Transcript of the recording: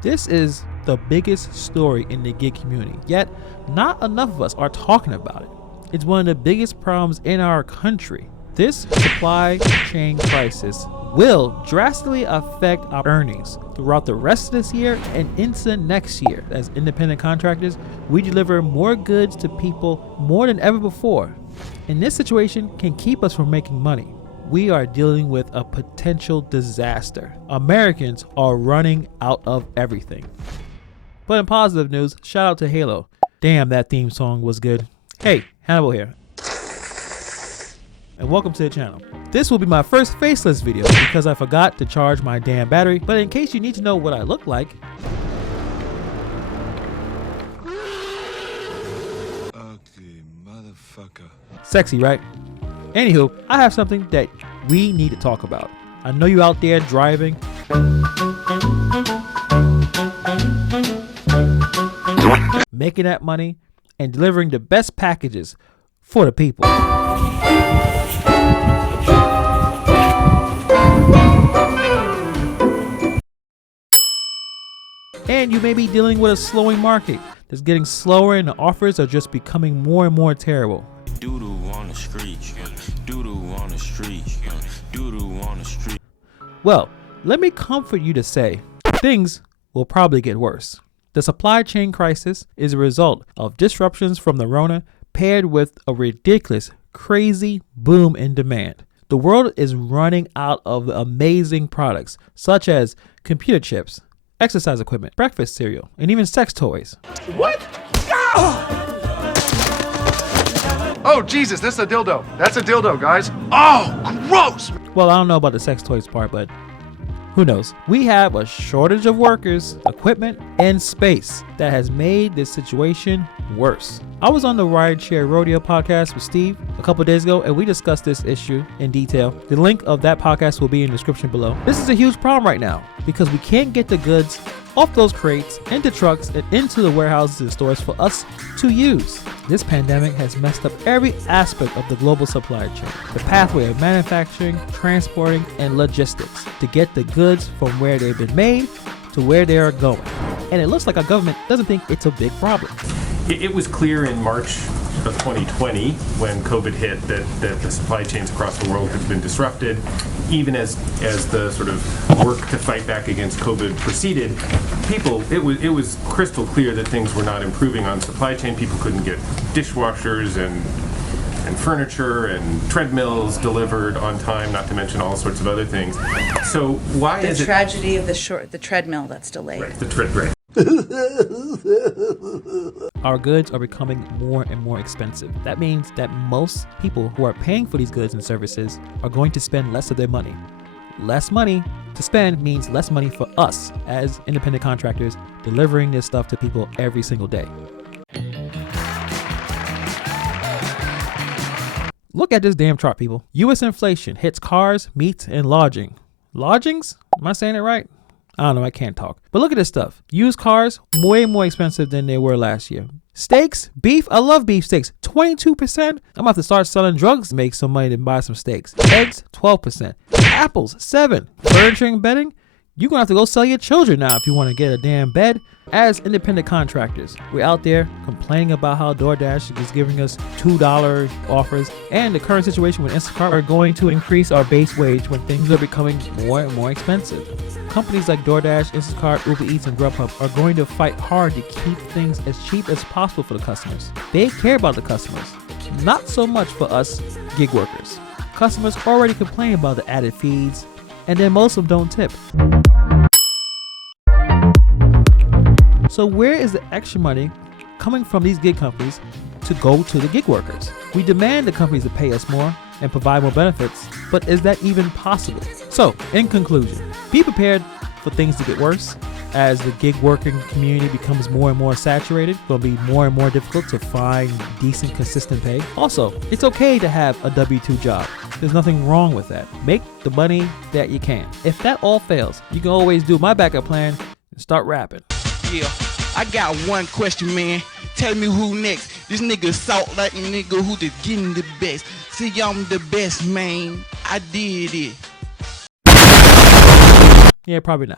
This is the biggest story in the gig community, yet not enough of us are talking about it. It's one of the biggest problems in our country. This supply chain crisis will drastically affect our earnings throughout the rest of this year and into next year. As independent contractors, we deliver more goods to people more than ever before. And this situation can keep us from making money. We are dealing with a potential disaster. Americans are running out of everything. But in positive news, shout out to Halo. Damn, that theme song was good. Hey, Hannibal here. And welcome to the channel. This will be my first faceless video because I forgot to charge my damn battery, but in case you need to know what I look like. Ugly motherfucker. Sexy, right? Anywho, I have something that we need to talk about. I know you out there driving, making that money, and delivering the best packages for the people. And you may be dealing with a slowing market that's getting slower and the offers are just becoming more and more terrible. Doo-doo on the street, doo-doo on the street, doo-doo on the street. Well, let me comfort you to say, things will probably get worse. The supply chain crisis is a result of disruptions from the Rona paired with a ridiculous, crazy boom in demand. The world is running out of amazing products such as computer chips, exercise equipment, breakfast cereal, and even sex toys. What? Oh, Jesus, this is a dildo. That's a dildo, guys. Oh, gross! Well, I don't know about the sex toys part, but who knows? We have a shortage of workers, equipment, and space that has made this situation worse. I was on the Rideshare Rodeo podcast with Steve a couple days ago, and we discussed this issue in detail. The link of that podcast will be in the description below. This is a huge problem right now because we can't get the goods off those crates, into trucks, and into the warehouses and stores for us to use. This pandemic has messed up every aspect of the global supply chain, the pathway of manufacturing, transporting, and logistics to get the goods from where they've been made to where they are going. And it looks like our government doesn't think it's a big problem. It was clear in March of 2020 when COVID hit that the supply chains across the world had been disrupted. Even as the sort of work to fight back against COVID proceeded, it was crystal clear that things were not improving on supply chain. People couldn't get dishwashers and furniture and treadmills delivered on time, not to mention all sorts of other things. So why is the tragedy of the treadmill that's delayed? Right, the tread. Our goods are becoming more and more expensive. That means that most people who are paying for these goods and services are going to spend less of their money. Less money to spend means less money for us as independent contractors delivering this stuff to people every single day. Look at this damn chart, people. U.S. inflation hits cars, meat, and lodging. Lodgings? Am I saying it right? I don't know, I can't talk. But look at this stuff. Used cars, way more expensive than they were last year. Steaks, beef, I love beef steaks, 22%. I'm about to start selling drugs to make some money to buy some steaks. Eggs, 12%. Apples, 7%. Furniture and bedding, you're gonna have to go sell your children now if you wanna get a damn bed. As independent contractors, we're out there complaining about how DoorDash is giving us $2 offers, and the current situation with Instacart are going to increase our base wage when things are becoming more and more expensive. Companies like DoorDash, Instacart, Ubereats, and Grubhub are going to fight hard to keep things as cheap as possible for the customers. They care about the customers, not so much for us gig workers. Customers already complain about the added fees, and then most of them don't tip. So where is the extra money coming from these gig companies to go to the gig workers? We demand the companies to pay us more and provide more benefits, but is that even possible? So, in conclusion, be prepared for things to get worse. As the gig working community becomes more and more saturated, it's going to be more and more difficult to find decent, consistent pay. Also, it's okay to have a W-2 job. There's nothing wrong with that. Make the money that you can. If that all fails, you can always do my backup plan and start rapping. Yeah, I got one question, man. Tell me who next. This nigga salt like a nigga who just getting the best. See, I'm the best, man. I did it. Yeah, probably not.